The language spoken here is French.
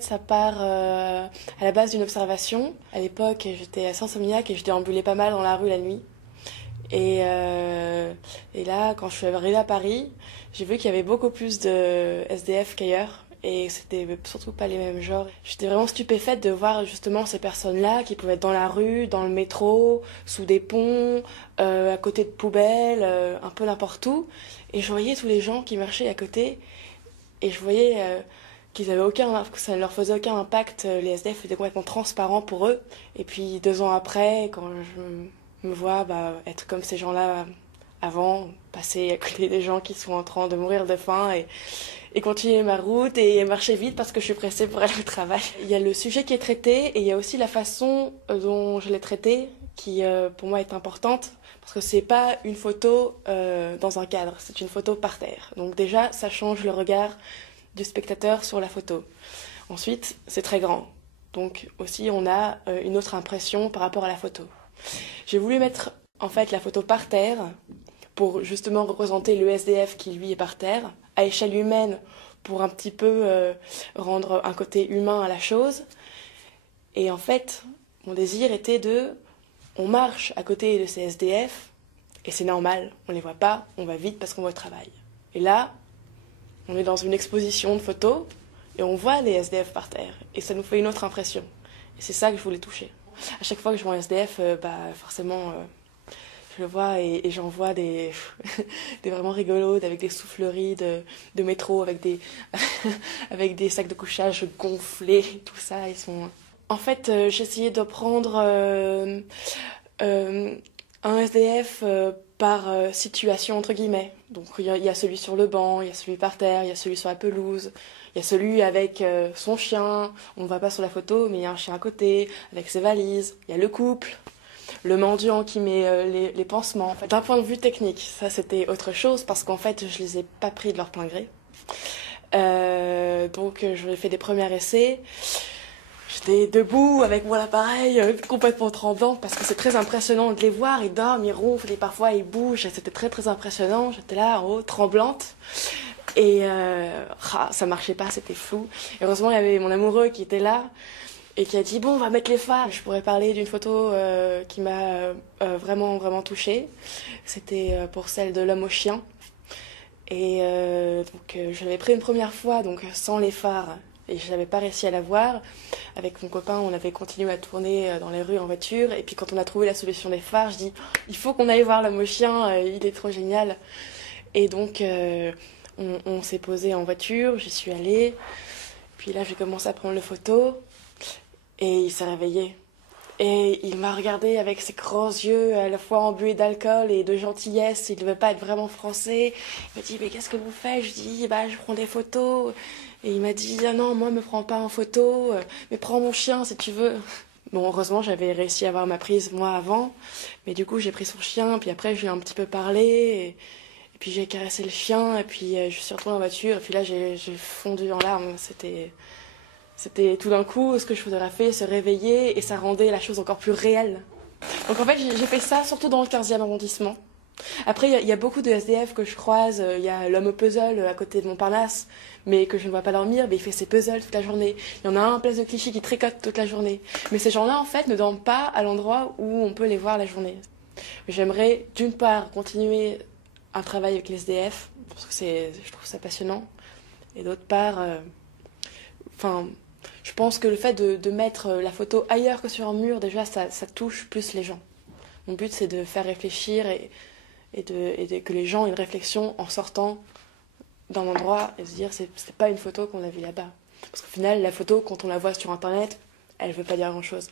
Ça part à la base d'une observation. À l'époque, j'étais à Saint-Sommiac et je déambulais pas mal dans la rue la nuit. Et là, quand je suis arrivée à Paris, j'ai vu qu'il y avait beaucoup plus de SDF qu'ailleurs. Et c'était surtout pas les mêmes genres. J'étais vraiment stupéfaite de voir justement ces personnes-là qui pouvaient être dans la rue, dans le métro, sous des ponts, à côté de poubelles, un peu n'importe où. Et je voyais tous les gens qui marchaient à côté et je voyais qu'ils avaient que ça ne leur faisait aucun impact. Les SDF étaient complètement transparents pour eux. Et puis 2 ans après, quand je me vois être comme ces gens-là avant, passer à côté des gens qui sont en train de mourir de faim et continuer ma route et marcher vite parce que je suis pressée pour aller au travail. Il y a le sujet qui est traité et il y a aussi la façon dont je l'ai traité qui pour moi est importante parce que c'est pas une photo dans un cadre, c'est une photo par terre. Donc déjà ça change le regard du spectateur sur la photo. Ensuite c'est très grand, donc aussi on a une autre impression par rapport à la photo. J'ai voulu mettre en fait la photo par terre pour justement représenter le SDF qui lui est par terre, à échelle humaine pour un petit peu rendre un côté humain à la chose. Et en fait, mon désir était on marche à côté de ces SDF, et c'est normal, on les voit pas, on va vite parce qu'on va au travail. Et là, on est dans une exposition de photos, et on voit les SDF par terre, et ça nous fait une autre impression. Et c'est ça que je voulais toucher. À chaque fois que je vois un SDF, forcément... je le vois et j'en vois des vraiment rigolos avec des souffleries de métro, avec avec des sacs de couchage gonflés, tout ça. Ils sont... En fait, j'ai essayé de prendre un SDF par situation, entre guillemets. Donc il y a celui sur le banc, il y a celui par terre, il y a celui sur la pelouse, il y a celui avec son chien, on ne voit pas sur la photo, mais il y a un chien à côté, avec ses valises, il y a le couple. Le mendiant qui met les pansements. D'un point de vue technique, ça c'était autre chose parce qu'en fait je les ai pas pris de leur plein gré. Donc j'ai fait des premiers essais. J'étais debout avec mon appareil complètement tremblante parce que c'est très impressionnant de les voir. Ils dorment, ils ronflent et parfois ils bougent. Et c'était très très impressionnant. J'étais là en haut, tremblante. Et ça marchait pas, c'était flou. Et heureusement il y avait mon amoureux qui était là. Et qui a dit bon on va mettre les phares. Je pourrais parler d'une photo qui m'a vraiment vraiment touchée. C'était pour celle de l'homme au chien. Et je l'avais pris une première fois donc sans les phares et je n'avais pas réussi à la voir. Avec mon copain on avait continué à tourner dans les rues en voiture et puis quand on a trouvé la solution des phares je dis il faut qu'on aille voir l'homme au chien, il est trop génial. Et donc on s'est posé en voiture, j'y suis allée. Puis là j'ai commencé à prendre les photos. Et il s'est réveillé. Et il m'a regardé avec ses grands yeux, à la fois embués d'alcool et de gentillesse. Il ne devait pas être vraiment français. Il m'a dit, mais qu'est-ce que vous faites? Je dis, je prends des photos. Et il m'a dit, ah non, moi, me prends pas en photo. Mais prends mon chien si tu veux. Bon, heureusement, j'avais réussi à avoir ma prise moi avant. Mais du coup, j'ai pris son chien. Puis après, je lui ai un petit peu parlé. Et puis j'ai caressé le chien. Et puis je suis retournée en voiture. Et puis là, j'ai fondu en larmes. C'était tout d'un coup ce que je faisais fait, se réveiller et ça rendait la chose encore plus réelle. Donc en fait j'ai fait ça surtout dans le 15e arrondissement. Après il y a beaucoup de SDF que je croise, il y a l'homme au puzzle à côté de Montparnasse, mais que je ne vois pas dormir, mais il fait ses puzzles toute la journée. Il y en a un en place de Clichy qui tricote toute la journée. Mais ces gens-là en fait ne dorment pas à l'endroit où on peut les voir la journée. J'aimerais d'une part continuer un travail avec les SDF, parce que je trouve ça passionnant, et d'autre part, je pense que le fait de mettre la photo ailleurs que sur un mur, déjà, ça touche plus les gens. Mon but, c'est de faire réfléchir et que les gens aient une réflexion en sortant d'un endroit et se dire c'est pas une photo qu'on a vue là-bas. Parce qu'au final, la photo, quand on la voit sur Internet, elle ne veut pas dire grand-chose.